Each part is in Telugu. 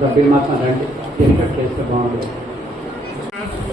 సభ్యులు మాత్రం రండి. చేస్తే బాగుంటుంది.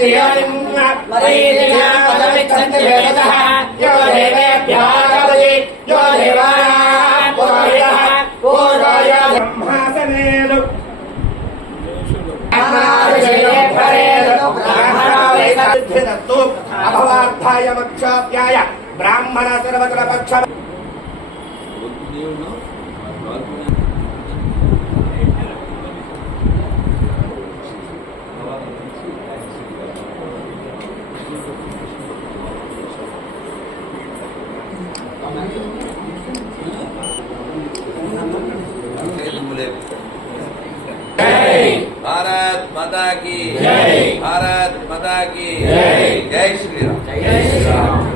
అంతః ధియం మరీచియా పదవిచ్చంతి వేదః యో దేవేభ్యాగవతి యో దేవాయ పూర్వయః పూర్వయ బ్రహ్మాసనేలు की जय। भारत माता की जय। जय श्री राम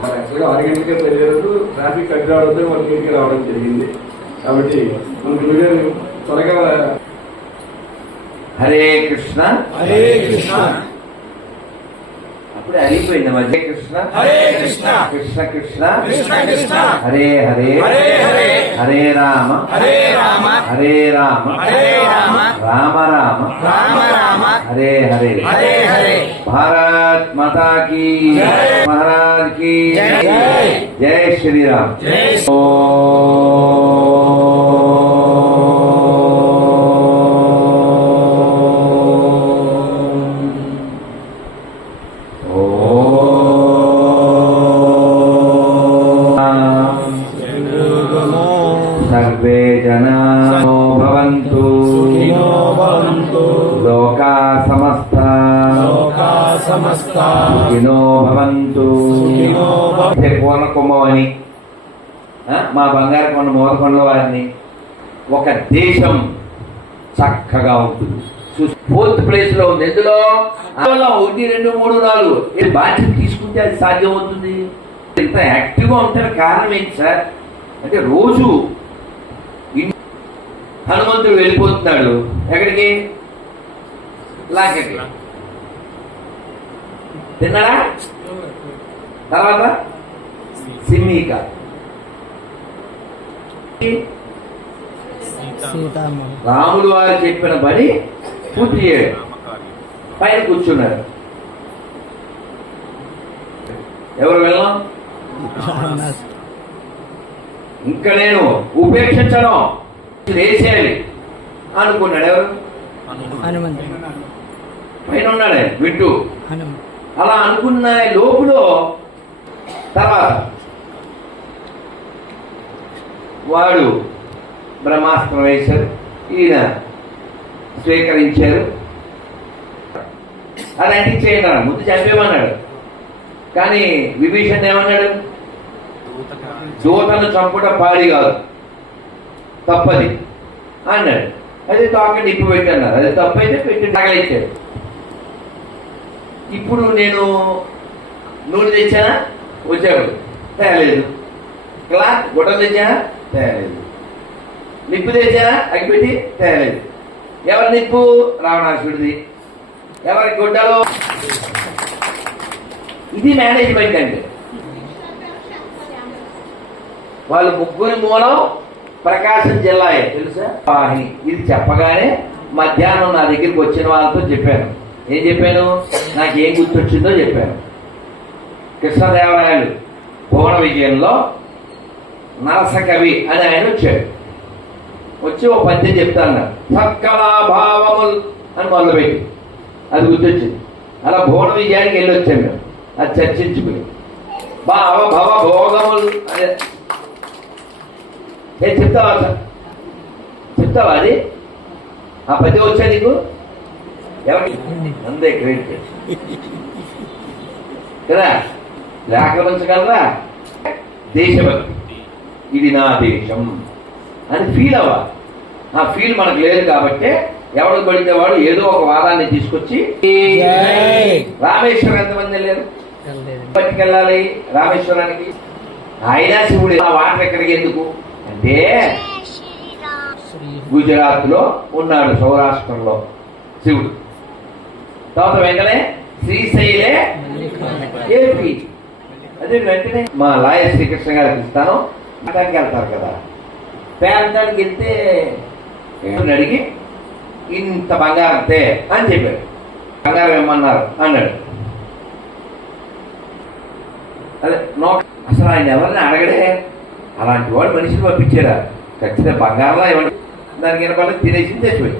మరి యాక్చువల్గా ఆరు గంటలకే బయలుదేరుతూ ట్రాఫిక్ కట్ రావడంతో మనకి ఇంటికి రావడం జరిగింది కాబట్టి మనకి వీడియో త్వరగా హరే కృష్ణ హరే కృష్ణ जय हरे कृष्णा। कृष्ण कृष्णा। कृष्णा कृष्णा। हरे हरे। हरे हरे। हरे राम। हरे राम। हरे राम। हरे राम। राम राम। राम राम। हरे हरे। हरे हरे। भारत माता की महाराज की जय। जय श्री राम। जय। ओ भवन्तु సుఖినో భవంతు लोका समस्ता లోకా సమస్త సుఖినో భవంతు సుఖినో భవ- అంటే పూర్ణ కుంభమని ఆ, మా బంగారు కొండ మోదకొండల వారిని ఒక దేశం చక్కగా ఉంటుంది ఫోర్త్ ప్లేస్ లో ఉంది ఎందులో అందులో ఒకటి రెండు మూడు నాలుగు ఇది బాధ్యత తీసుకుంటే అది సాధ్యం అవుతుంది ఇంత యాక్టివ్గా ఉంటారు కారణం ఏంటి సార్ అంటే రోజు ఇన్- హనుమంతుడు వెళ్ళిపోతున్నాడు. ఎక్కడికి? లాకెట్ తిన్నాడా? తర్వాత? సిమ్మిక రాములు వారు చెప్పిన పని పూర్తి చేయడు పైన కూర్చున్నారు. ఎవరు వెళ్ళాం? ఇంకా నేను ఉపేక్షించడం వేసేయాలి అనుకున్నాడు ఎవరు? పైన ఉన్నాడే వింటూ అలా అనుకున్న లోపులో తర్వాత వాడు బ్రహ్మాస్త్రం వేశారు ఈయన స్వీకరించారు. అది అన్నాడు. ముందు చంపేమన్నాడు కానీ విభీషణ్ ఏమన్నాడు? దూతను చంపుట పాడి కాదు. తప్పది. అన్నాడు. అదే తాకండి ఇప్పుడు పెట్టన్నారు అది తప్పైతే పెట్టి తగలిచ్చాడు ఇప్పుడు నేను నూనె తెచ్చానా? వచ్చాడు. తేలేదు. క్లాత్ గుడ్డలు తెచ్చానా? తేలేదు. నిప్పు తెచ్చానా? అగిపెట్టి తేలేదు. ఎవరి నిప్పు? రావణాసుడిది. ఎవరి గుడ్డలో? ఇది మేనేజ్మెంట్ అంటే వాళ్ళు ముగ్గురి మూలం ప్రకాశం జిల్లాయే తెలుసా? వాహిని ఇది చెప్పగానే మధ్యాహ్నం నా దగ్గరికి వచ్చిన వాళ్ళతో చెప్పాను. ఏం చెప్పాను? నాకు ఏం గుర్తొచ్చిందో చెప్పాను. కృష్ణదేవరాయలు భువన విజయంలో నరసకవి అని ఆయన వచ్చాడు. వచ్చి ఒక పద్యం చెప్తాను సత్కళాభావముల్ అని మొదలుపెట్టి. అది గుర్తొచ్చింది. అలా భువన విజయానికి వెళ్ళి వచ్చాను మేము అది చర్చించుకుని. భావ భవ భోగముల్ అదే ఏ చెప్తావా? సార్ చెప్తావా అది? ఆ పద్యం వచ్చా నీకు? ఎవరికి? అందే క్రెడిట్ కదా? లేఖలించగలరా దేశభక్తి. ఇది నా దేశం. అని ఫీల్ అవ్వాలి ఆ ఫీల్ మనకు లేదు కాబట్టి ఎవడు పడితే వాడు ఏదో ఒక వాదాన్ని తీసుకొచ్చి. రామేశ్వరం ఎంతమంది వెళ్ళారు? పట్టుకెళ్ళాలి రామేశ్వరానికి? ఆయన శివుడు ఆ వాటర్ ఎక్కడికి ఎందుకు? అంటే గుజరాత్లో ఉన్నాడు సౌరాష్ట్రంలో శివుడు. తర్వాత వెంటనే శ్రీశైలే ఏపీ. అదే వెంటనే మా లాయర్ శ్రీకృష్ణ గారికి ఇస్తాను. అక్కడికి వెళ్తారు కదా. పేరంటానికి వెళ్తే అడిగి ఇంత బంగారంతే అని చెప్పారు. బంగారం ఏమన్నారు అన్నాడు. అదే నో అసలు ఆయన ఎవరిని అడగడే అలాంటి వాడు మనిషిని పంపించారా? ఖచ్చితంగా బంగారంలో ఇవ్వండి దానికి వినపడి తినేసి తెచ్చిపోయి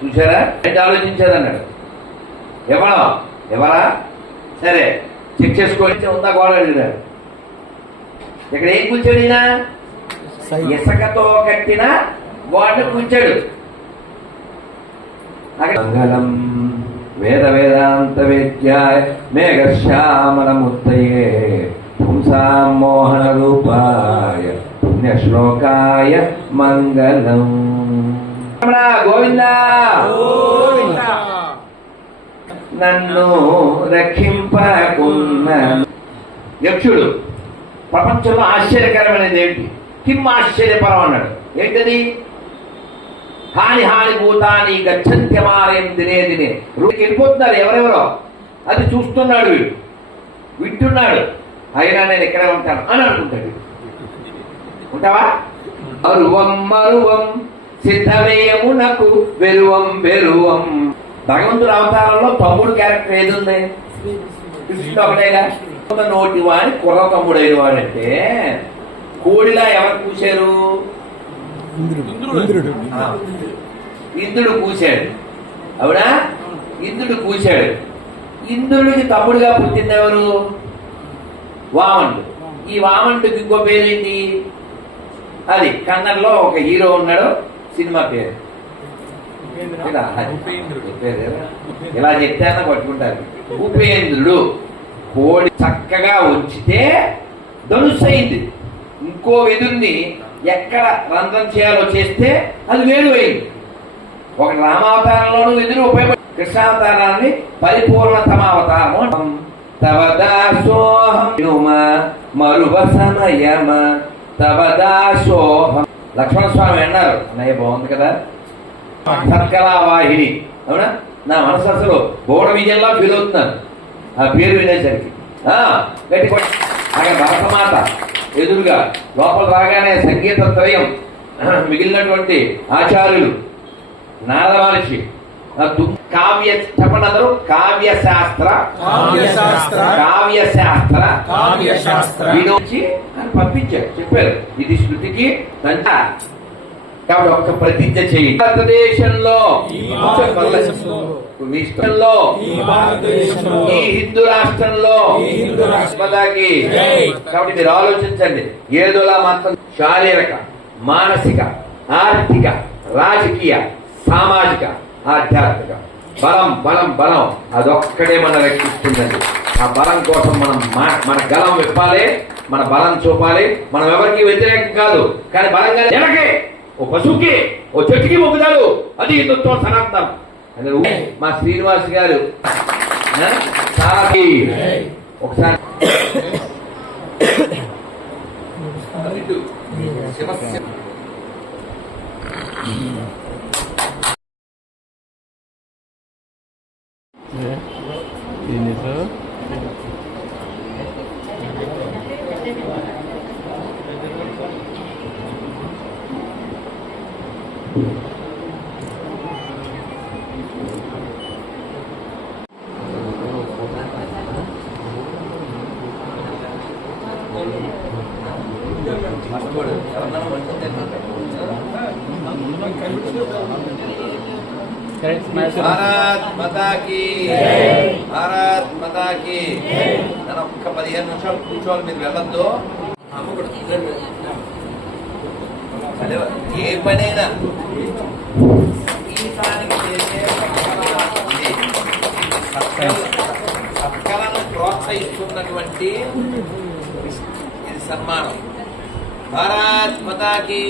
చూసారా ఏంటి ఆలోచించారు అన్నాడు ఎవరా ఎవరా సరే చెక్ చేసుకోవాలి ఉందా గోడ అడిగినాడు. ఇక్కడ ఏం కూర్చోడు ఈయన? ఇసుకతో కట్టిన గోడ కూర్చాడు. మంగళం వేద వేదాంత వేద్యాయ మేఘశ్యామల ముత్తయే పుంసాం మోహన రూపాయ పుణ్య శ్లోకాయ మంగళం గోవిందా! నన్ను రక్షింపకున్న యక్షుడు ప్రపంచంలో ఆశ్చర్యకరమైనది ఏంటి? కిమ్ ఆశ్చర్యపరం అన్నాడు ఏంటది? హాని హాని భూతాని గచ్చంత్యమాలయం దినే దినే రూకి వెళ్ళిపోతున్నారు ఎవరెవరో. అది చూస్తున్నాడు వీడు. వింటున్నాడు. అయినా నేను ఇక్కడే ఉంటాను అని అనుకుంటాడు. ఉంటావా? అరువం మరువం సిద్ధమేమునకు వెరువం వెరువం. భగవంతుడు అవతారంలో తమ్ముడు క్యారెక్టర్ ఏది ఉంది కృష్ణుడు ఒకటేగా? నోటి వాడి కుర్ర తమ్ముడైన వాడంటే కోడిలా ఎవరు కూశారు? ఇంద్రుడు కూశాడు. అవునా? ఇంద్రుడు కూశాడు. ఇంద్రుడికి తమ్ముడుగా పుట్టింది ఎవరు? వామనుడు ఈ వామనుడికి ఇంకో పేరేంటి? అది కన్నడలో ఒక హీరో ఉన్నాడు సినిమా పేరు. ఇలా, చెప్తాన పట్టుకుంటారు. ఉపేంద్రుడు కోడి చక్కగా ఉంచితే ధనుస్సు అయింది. ఇంకో వెదుర్ని ఎక్కడ రంధ్రం చేయాలో చేస్తే అది వేరు అయింది. ఒక రామావతారంలోనూ ఎదురు ఉపయోగ కృష్ణావతారాన్ని పరిపూర్ణతమావతారము అంటాం. తవ దాసోహం మరువ సమయమ తవ దాసోహం లక్ష్మణ స్వామి అన్నారు. అన్నయ్య బాగుంది కదా? సత్కళా వాహిని అవునా? నా మనసు అసలు బోడ విజయంలా ఫీల్ అవుతున్నాను. ఆ పేరు వినేసరికి. ఆ, గట్టి అక్కడ భరతమాత ఎదురుగా లోపల రాగానే సంగీత త్రయం మిగిలినటువంటి ఆచార్యులు నారమహర్షి కావ్య అందరూ కావ్య శాస్త్ర కావ్యశాస్త్ర. కావ్య శాస్త్ర కావ్యశాస్త్ర. అని పంపించారు. చెప్పారు. ఇది శృతికి సంచ కాబట్టి ఒక్క ప్రతిజ్ఞ చేయి భారతదేశంలో మీ ఇష్టంలో ఈ హిందూ రాష్ట్రంలో. కాబట్టి మీరు ఆలోచించండి. ఏదోలా మాత్రం శారీరక మానసిక ఆర్థిక రాజకీయ సామాజిక ఆధ్యాత్మిక. బలం బలం బలం. అదొక్కడే మన రక్షిస్తుందండి ఆ బలం కోసం మనం మన గలం విప్పాలి మన బలం చూపాలి. మనం ఎవరికి వ్యతిరేకం కాదు. కానీ బలంగా జనకే ఓ పశువుకి ఓ చెట్టుకి మొక్కుతాడు అది హిందుత్వం సనాతనం. మా శ్రీనివాస్ గారు. ఒకసారి భారత్ మాతాకి భారత్ మాతాకి నేను ఒక్క పదిహేను నిమిషాలు కూర్చోవాలి మీరు వెళ్ళొద్దు అదే, ఏ పనైనా జీవితానికి చేసే ఇది. సత్కరణ- సత్కరణను ప్రోత్సహిస్తున్నటువంటి ఇది సన్మానం. భారత్ మాతాకి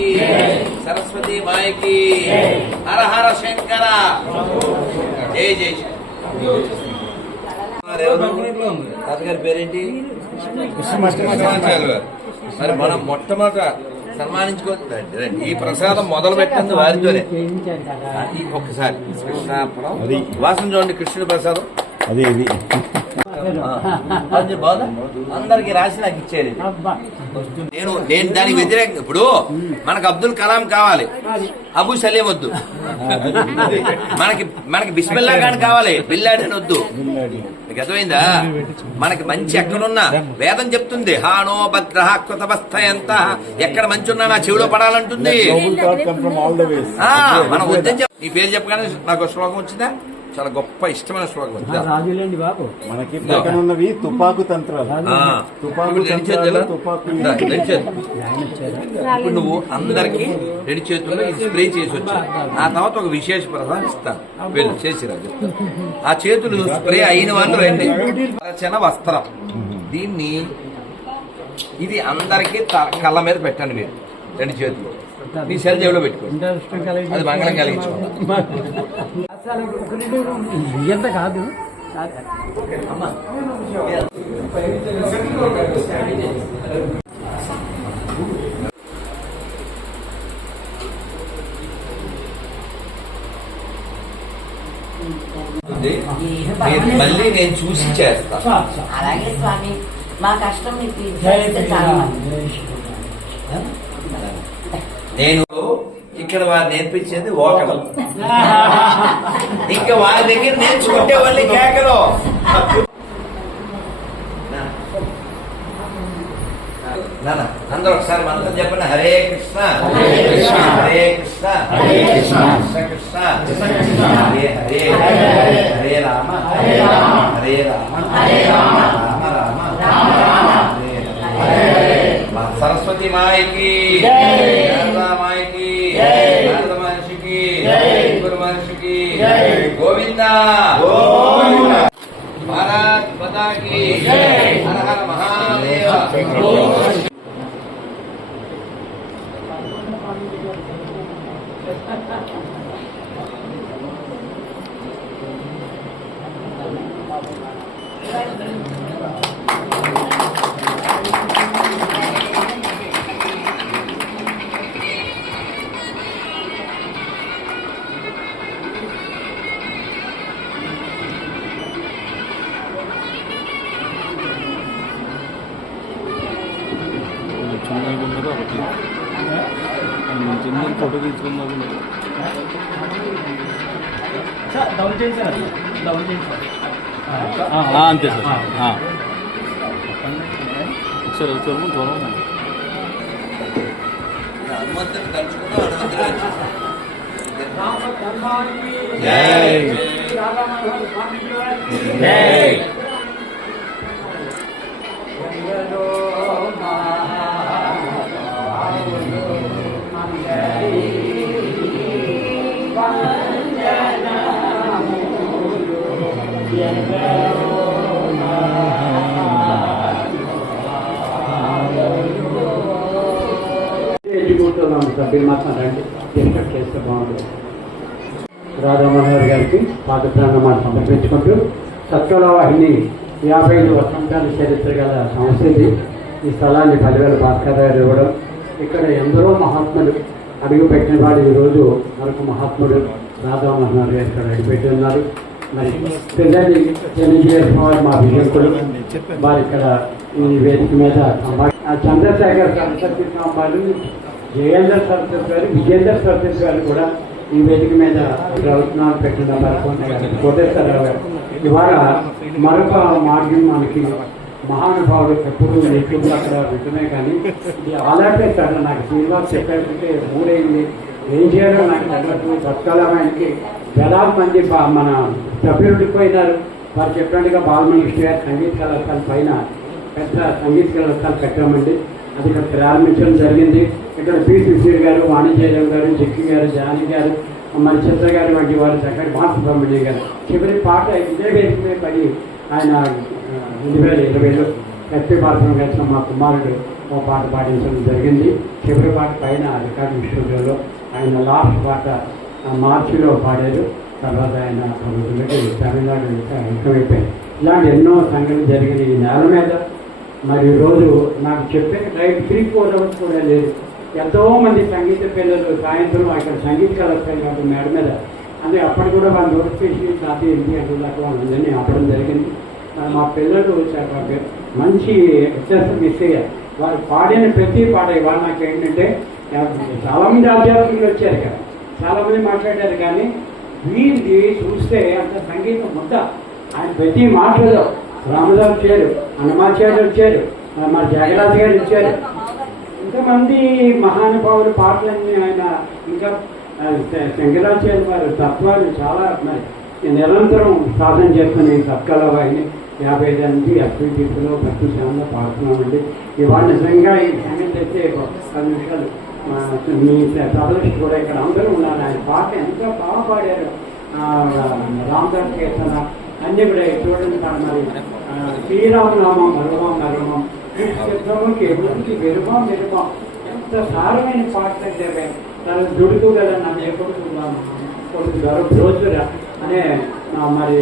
సరస్వతి మాయకి హర హర శంకర. జై జై తాతగారి పేరేంటి. మరి మనం మొట్టమొదట సన్మానించుకో. ఈ ప్రసాదం మొదలు పెట్టింది వారితోనే. ఈ ఒక్కసారి. కృష్ణాపురం. వాసన చూడండి కృష్ణుడి ప్రసాదం. అదే ఇది. అది బాగుందా? అందరికి రాసి నాకు ఇచ్చేది. నేను నేను దానికి వ్యతిరేకం ఇప్పుడు మనకు అబ్దుల్ కలాం కావాలి. అబు సలీం వద్దు. మనకి మనకి బిస్మిల్లా ఖాన్ కావాలి. బిల్లాడని వద్దు. మీకు అర్థమైందా? మనకి మంచి ఎక్కడున్నా వేదం చెప్తుంది. హానో భద్ర కృతవస్థ ఎంత ఎక్కడ మంచి ఉన్నా నా చెవిలో పడాలంటుంది మనం వద్దని చెప్ప నీ పేరు చెప్పగానే నాకు శ్లోకం వచ్చిందా? చాలా గొప్ప ఇష్టమైన శ్లోకం రాజులేండి బాబు. మనకి పక్కన ఉన్నవి తుపాకు తంత్రాలు. తుపాకు? తుపాకు. ఇప్పుడు నువ్వు అందరికి రెండు చేతుల్లో ఇది స్ప్రే చేసి వచ్చా. ఆ తర్వాత ఒక విశేష ప్రసాదం ఇస్తాను వెళ్ళు చేసిరా. ఆ చేతులు స్ప్రే అయిన వాళ్ళు రండి. రచన వస్త్రం. దీన్ని ఇది అందరికీ కళ్ళ మీద పెట్టండి మీరు. రెండు చేతులు. మీ సెల్ జేబులో పెట్టుకోండి. అది మంగళం ఎంత కాదు మళ్ళీ నేను చూసి చేస్తా. అలాగే స్వామి. మా కష్టం మీకు నేను ఇక్కడ వారు నేర్పించేది ఓకలు ఇంకా వారి దగ్గర నేర్చుకుంటే వాళ్ళు కేకలు. అందరూ ఒకసారి మంత్రం చెప్పండి. హరే కృష్ణ. హరే కృష్ణ. హరే కృష్ణ. కృష్ణ. కృష్ణ హరే హరే. హరే రామ. హరే రామ. హరే రామ రామ హరే హరే సరస్వతి మాయకి మాయకి మహర్షికి గురు మహర్షికి గోవింద. భారత్ మాతాకి హర హర మహాదేవ. అంతే సార్ ఒకసారి ఒకసారి దూరం హనుమంతుని తలుచుకున్నా సభ్యులు మాత్రం రండి. డిస్కస్ చేస్తే బాగుంటుంది. రాధామోహన్ గారికి పాత ప్రాణమాలు సమర్పించుకుంటూ సత్వలవాహిని యాభై ఐదు వసంతాల చరిత్ర గల సంస్థ ఇది ఈ స్థలాన్ని పదివేల భాస్కర్ గారు ఇవ్వడం. ఇక్కడ ఎందరో మహాత్ములు అడుగుపెట్టిన వాడు ఈరోజు మరొక మహాత్ముడు రాధామోహన్ గారు ఇక్కడ అడుగుపెట్టి ఉన్నారు. మరి పిల్లల్ని తెలియజేసుకోవాలి మా విజయకుడు వారు ఇక్కడ ఈ వేదిక మీద చంద్రశేఖర్ సరస్వతి స్వామి జయేందర్ సరస్వతి గారు విజేందర్ సరస్వతి గారు కూడా ఈ వేదిక మీద రవత్నాలు పెట్టిన కోటేశ్వరరావు గారు. ఇవాళ మరొక మార్గం మనకి మహానుభావుడు ఎప్పుడు ఎక్కువ అక్కడ వింటున్నాయి కానీ ఇది ఆలాపేస్తాడు నాకు శ్రీనివాస్ చెప్పారంటే మూడైంది. ఏం చేయాలో నాకు తగ్గట్టు బతకాలమానికి వేలాది మంది బా- మన సభ్యులు పోయినారు వారు చెప్పినట్టుగా బాలమణి గారు సంగీత కళాశాల పైన పెద్ద సంగీత కళాశాల పెట్టామండి. అది ఇక్కడ ప్రారంభించడం జరిగింది. ఇక్కడ పీసీసీ గారు వాణిజ్యం గారు జక్కి గారు జాని గారు మరి చిత్ర గారు వంటి వారు చక్కటి బాలసుబ్రహ్మణ్యం గారు. చివరి పాట ఇదే వేదిక పని ఆయన రెండు వేల ఇరవైలో ఎస్పీ బాలసుబ్రహ్మణ్యం గారు మా కుమారుడు ఓ పాట పాటించడం జరిగింది. చివరి పాట పైన రికార్డింగ్ స్టూడియోలో ఆయన లాస్ట్ పాట మార్చిలో పాడారు. తర్వాత ఆయన తమిళనాడు ఇంకా ఎక్కువైపోయింది ఇలాంటి ఎన్నో సంఘటనలు జరిగిన ఈ నేల మీద. మరి ఈరోజు నాకు చెప్పే లైట్ త్రీ ఫోర్ అవర్స్ కూడా లేదు. ఎంతో మంది సంగీత పిల్లలు సాయంత్రం అక్కడ సంగీత కళాశాల కాబట్టి మేడ మీద. అంటే అప్పటి కూడా వాళ్ళు నోటిఫికేషన్ కాపీ ఎన్ని అంటే దాకా వాళ్ళందరినీ జరిగింది. మా పిల్లలు చాలా మంచి ఎక్సెస్ మిస్ అయ్యారు వారు పాడిన ప్రతి పాట ఇవాళ నాకు ఏంటంటే చాలా మంది ఆధ్యాత్మికులు వచ్చారు కదా. చాలా మంది మాట్లాడారు కానీ వీరికి చూస్తే అంత సంగీతం ముద్ద. ఆయన ప్రతి మాటలో రామదాస్ వచ్చారు హనుమాచార్య వచ్చారు మా జగన్నాథ్ గారు వచ్చారు. ఇంతమంది మహానుభావుల పాటలన్నీ ఆయన ఇంకా శంకరాచార్య వారి తత్వాలు చాలా మరి నిరంతరం సాధన చేస్తున్న సత్కాల వాయిని యాభై ఐదు నుంచి ఎస్పీటీసీలో ప్రతి శ్యామలో పాడుతున్నామండి. ఇవాళ నిజంగా ఈ సంగతి అయితే పది నిమిషాలు మీ సదృష్టి కూడా ఇక్కడ అందరూ ఉన్నారు. ఆయన పాట ఎంత బాగా పాడారు. రామదాస్ కీర్తన అన్ని కూడా చూడండి తన మరి. శ్రీరామనామం మరుమం మరుమం చిత్రముకి ఎవరికి విరుమం విరుమం ఎంత సారమైన పాటలు అంటే తన దుడుకు గల నన్ను ఎప్పుడుకున్నాను ఎప్పుడు కొడుకున్నారు రోజురా అనే మరి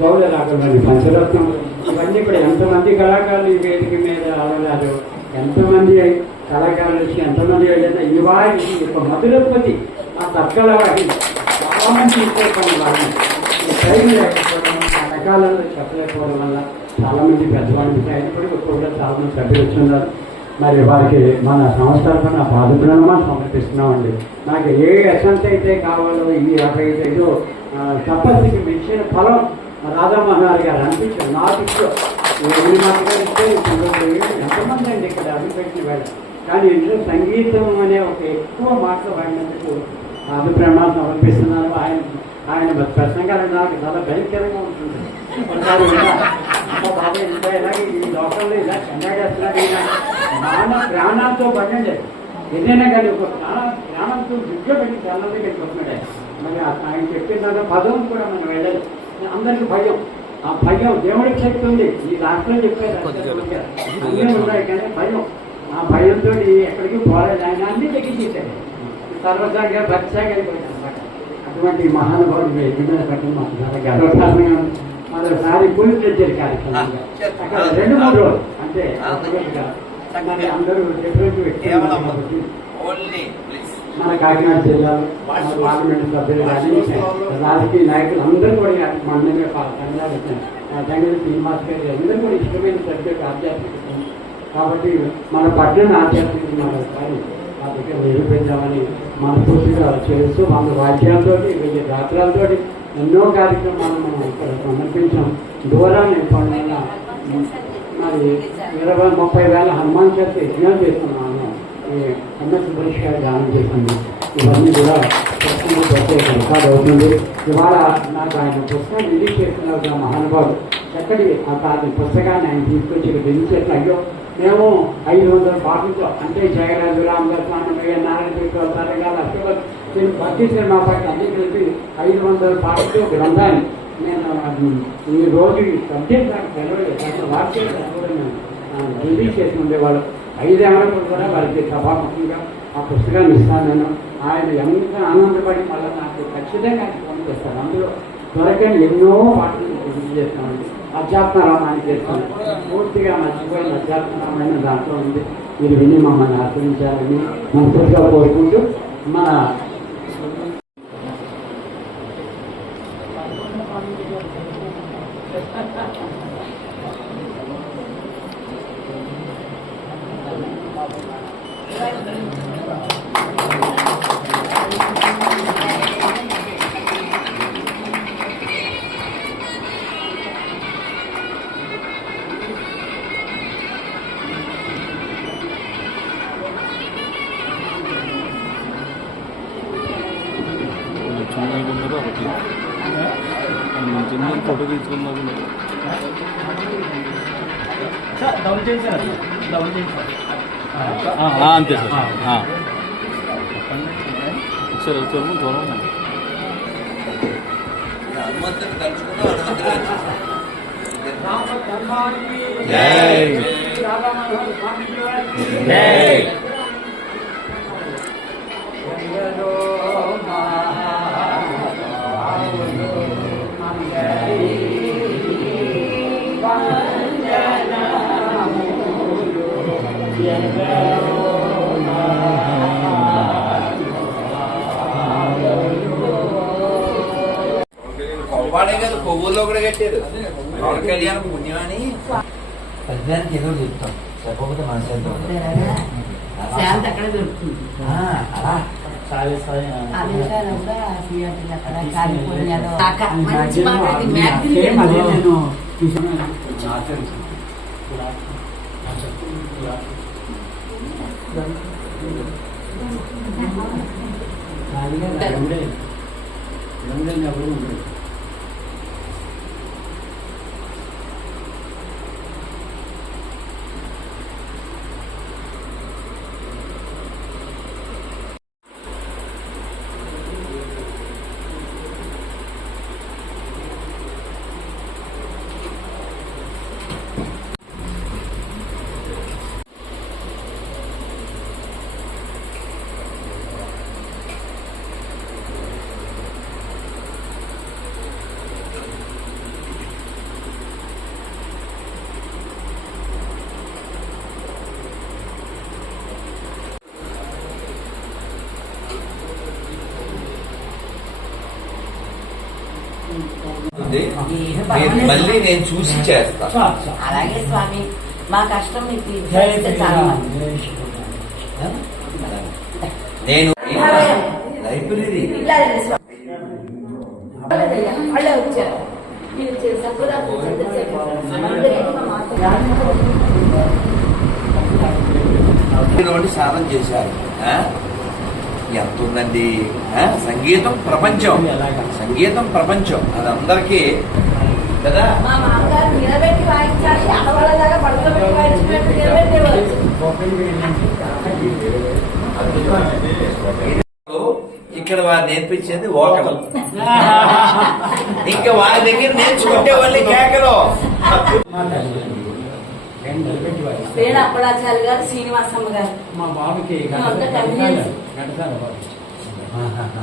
గౌడ రాగలని పంచరత్నం. ఇవన్నీ ఇప్పుడు ఎంతమంది కళాకారులు ఈ వేదిక మీద అడగారు ఎంతమంది కళాకారులు వచ్చి ఎంతమంది వెళ్ళినా ఇవాళ ఒక మధురపతి ఆ తక్కల వాటి చాలా మంది ఇచ్చేసాను వాళ్ళని ఈ సకాలంలో చెప్పలేకపోవడం వల్ల చాలామంది పెద్దవాళ్ళు అయినప్పటికీ కూడా చాలామంది సభ్యులు వచ్చున్నారు మరి వారికి మన సంస్థ తరఫున బాధపడమా సమర్పిస్తున్నామండి. నాకు ఏ ఎసెన్స్ అయితే కావాలో ఈ యాభై ఐదు తపస్సుకి మించిన ఫలం రాధామోహన్ గారు అనిపించారు. నాకు ఇష్టం. ఎంతమంది అండి ఇక్కడ అభిపెట్టిన వేళ కానీ ఇంట్లో సంగీతం అనే ఒక ఎక్కువ మాటలు వాడినందుకు అభిప్రాయం సమర్పిస్తున్నారు ఆయన ఆయన ప్రసంగాలు నాకు చాలా భయంకరంగా ఉంటుంది. ఒకసారి ప్రాణాలతో పడండి ఏదైనా కానీ ఒక ప్రాణ ప్రాణంతో విద్య పెట్టి ప్రాణాల దగ్గరికి వస్తున్నాడు మరి ఆయన చెప్పిన దాంట్లో పదం కూడా మనం వెళ్ళాలి అందరికీ భయం ఆ భయం దేవుడికి శక్తి ఉంది ఈ దాంట్లో చెప్పారు అన్నీ ఉన్నాయి కానీ భయం. ఆ భయంతో ఎక్కడికి పోలేదు ఆయన అన్ని తగ్గించేశాడు సర్వసాగా భక్తిగా వెళ్ళిపోయాడు అనమాట అటువంటి మహానుభావుడు మీద మాకు చాలా గర్వకారణంగా మరోసారి పూర్తి చేశారు కార్యక్రమంగా అక్కడ రెండు మూడు రోజులు. అంటే అందరూ డిఫరెంట్ మన కాకినాడ జిల్లాలో పార్లమెంట్ సభ్యులు కానీ రాజకీయ నాయకులు అందరూ కూడా మన మీద కన్నడ జంగల్ శ్రీనివాస్ గారి అందరూ కూడా ఇష్టమైన సబ్జెక్ట్ ఆధ్యాత్మిక కాబట్టి మన పట్టణ ఆధ్యాత్మిక మరోసారి ఆ దగ్గర నిరూపించామని మనస్ఫూర్తిగా చేస్తూ మన వాద్యాలతో వెయ్యి గాత్రాలతో ఎన్నో కార్యక్రమాలు మనం ఇక్కడ సమర్పించాం. దూరాన్ని పొందిన మరి ఇరవై ముప్పై వేల హనుమాన్ చేత యజ్ఞాలు చేస్తున్నాను ఈ ఎంఎస్ పరిష్కారం దానం చేసింది ఇవన్నీ కూడా ప్రస్తుతం ప్రత్యేక రికార్డ్ అవుతుంది. ఇవాళ నాకు ఆయన పుస్తకాన్ని రిలీజ్ చేస్తున్నారు ఆ మహానుభావుడు. ఎక్కడి ఆ తాను పుస్తకాన్ని ఆయన తీసుకొచ్చి రిలీజ్ చేసిన అయ్యో మేము ఐదు వందల పాటలతో అంటే జయరాజు రామదాస్ నాన్నమయ్య నారాయణ పెట్టు తరగాల అశోక్ నేను భక్తి మా పాటలు అన్ని కలిపి ఐదు వందల పాటలు గ్రంథాన్ని నేను ఈ రోజు ఈ సబ్జెక్ట్ నాకు తెలవలేదు. వాక్యాలు రిలీజ్ చేసి ఉండేవాళ్ళు. ఐదేళ్ళప్పుడు కూడా వారికి సభాముఖంగా ఆ పుస్తకాన్ని ఇస్తాను నేను. ఆయన ఎంత ఆనందపడి మళ్ళీ నాకు ఖచ్చితంగా పంపిస్తాను అందులో త్వరగా ఎన్నో పాటలు రిలీజ్ చేస్తామండి అధ్యాత్మ రామాయణ చేస్తాను. పూర్తిగా మర్చిపోయి మధ్యాహ్నమైన దాంట్లో ఉంది. మీరు విని మమ్మల్ని ఆశ్రయించాలని మనస్ఫూర్తిగా కోరుకుంటూ మన ఆ, కట్టారు పవన్ కళ్యాణ్ పుణ్యమని పెద్దానికి ఏదో చెప్తాం చెప్పకపోతే మనసు శాంతి అక్కడ దొరుకుతుంది. అలా కూడా థియేటర్లు అక్కడ కాలిఫోర్నియాలో అక్క మంచి మాట ఇది సేమ్ మ్యాగజిన్ అదే లో. నేను తీసుకున్నాను. ఆచరించాను. ఖాళీగా రెండే. రెండే ఎవరు ఉండరు. ఉంది. మీరు మళ్ళీ నేను చూసి చేస్తా చాలు, చాలు. అలాగే స్వామి మా కష్టం. నేను లైబ్రరీ సాధన చేశారు ఆ? ఎంత ఉందండి? సంగీతం ప్రపంచం. సంగీతం ప్రపంచం. అది అందరికీ కదా? ఇక్కడ వారు నేర్పించేది ఓకలు ఇంకా వారి దగ్గర నేర్చుకుంటే వాళ్ళు కేకలు. పేరు అప్పడాచారి గారు శ్రీనివాసమ్మ గారు. మా బాబుకి బాబు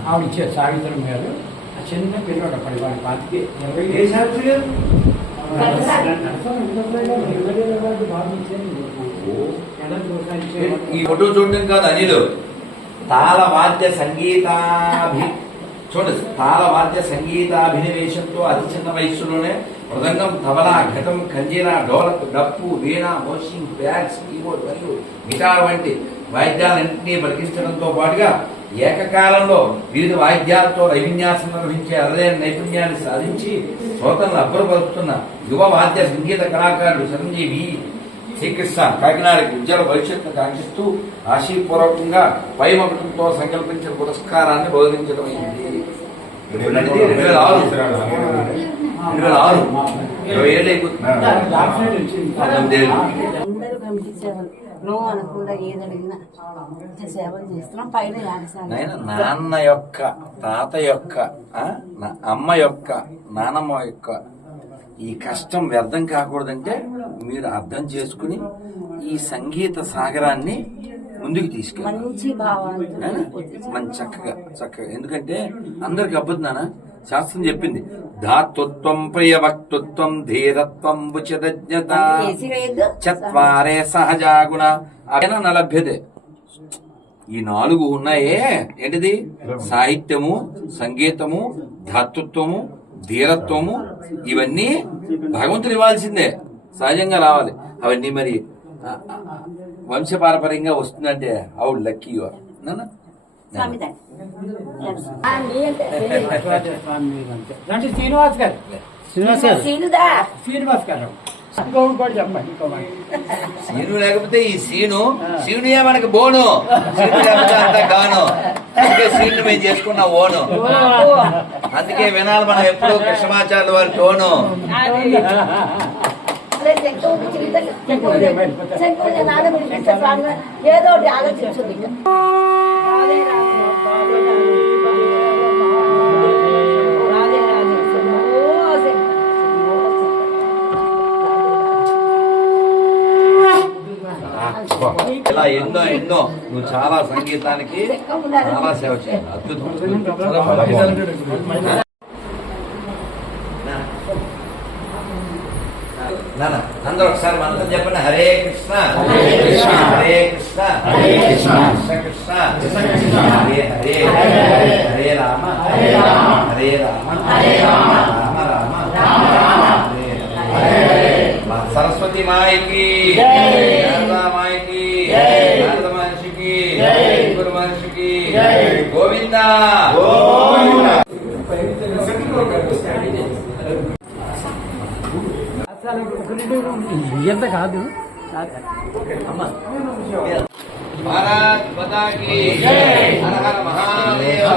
ఆవిడ ఇచ్చారు సావిత్రం గారు ఆ చిన్న పిల్లవాడు అప్పటి వాడి పాతికి ఇరవై. ఈ ఫోటో చూడడం కాదు అనిలు. తాళ వాద్య సంగీతాభి చూడండి తాళ వాద్య సంగీతాభినవేశంతో అతి చిన్న వయస్సులోనే మృదంగం తబలా ఘటం కంజీరా డోలక్ డప్పు వీణ మోషింగ్ బ్యాగ్స్ కీబోర్డ్ మరియు గిటార్ వంటి వాయిద్యాలన్నింటినీ పలికించడంతో పాటుగా ఏకకాలంలో వివిధ వాయిద్యాలతో నైపుణ్యాసం నిర్వహించే అరుదైన నైపుణ్యాన్ని సాధించి శ్రోతలను అబ్బురపరుస్తున్న యువ వాద్య సంగీత కళాకారుడు చిరంజీవి శ్రీకృష్ణ కాకినాడకి ఉజ్వల భవిష్యత్తును కాంక్షిస్తూ ఆశీపూర్వకంగా వైమకుటంతో సంకల్పించిన పురస్కారాన్ని బోధించడం రెండు వేల ఆరు. రెండు వేల ఆరు. ఇరవై ఏళ్ళు అయిపోతుంది. కమిటీ సేవలు నో అనకుండా ఏది అడిగినా. సేవలు చేస్తున్నాం పైన నాయన నాన్న యొక్క తాత యొక్క అమ్మ యొక్క నానమ్మ యొక్క ఈ కష్టం వ్యర్థం కాకూడదంటే మీరు అర్థం చేసుకుని ఈ సంగీత సాగరాన్ని ముందుకు తీసుకెళ్ళాలి. మంచి చక్కగా చక్కగా. ఎందుకంటే అందరికి అబ్బుతున్నానా శాస్త్రం చెప్పింది. ధాతృత్వం ప్రియవక్తృత్వం ధీరత్వం ఉచితజ్ఞత చత్వారే సహజాగుణ. అన నలభ్యతే ఈ నాలుగు ఉన్నాయే. ఏంటిది? సాహిత్యము సంగీతము ధాతృత్వము ధీరత్వము ఇవన్నీ భగవంతుడు ఇవ్వాల్సిందే. సహజంగా రావాలి. అవన్నీ మరి వంశపారపర్యంగా వస్తుందంటే అవుడు లక్కీ యు ఆర్ నాన్న? స్వామి దండి. రండి శ్రీనివాస్ గారు. శ్రీనివాస్ గారు? శ్రీనివాస్ గారు. సీను లేకపోతే ఈ సీను సీనుయే మనకి బోను. సీను లేకపోతే అంతా గాను. అందుకే సీను మేము చేసుకున్న ఓను. అందుకే వినాలి మనం ఎప్పుడు కృష్ణమాచార్య వారి టోను చిరుత చెక్కు చెక్కు నాన్న ఏదో ఒకటి ఆలోచించుంది. ఇలా ఎన్నో ఎన్నో నువ్వు చాలా సంగీతానికి చాలా సేవ చేయాలి. అద్భుతం. నాన్న అందరూ ఒకసారి మంత్రం చెప్పండి. హరే కృష్ణ. హరే కృష్ణ. కృష్ణ. కృష్ణ. హరే హరే హరే రామ. హరే రామ. రామ. రామ. హరే హరే సరస్వతి మాయకి. శారదా మాయకి. నారద మహర్షికి. గురు మహర్షికి. గోవింద. ఎంత కాదు భారత్ హర హర మహాదేవ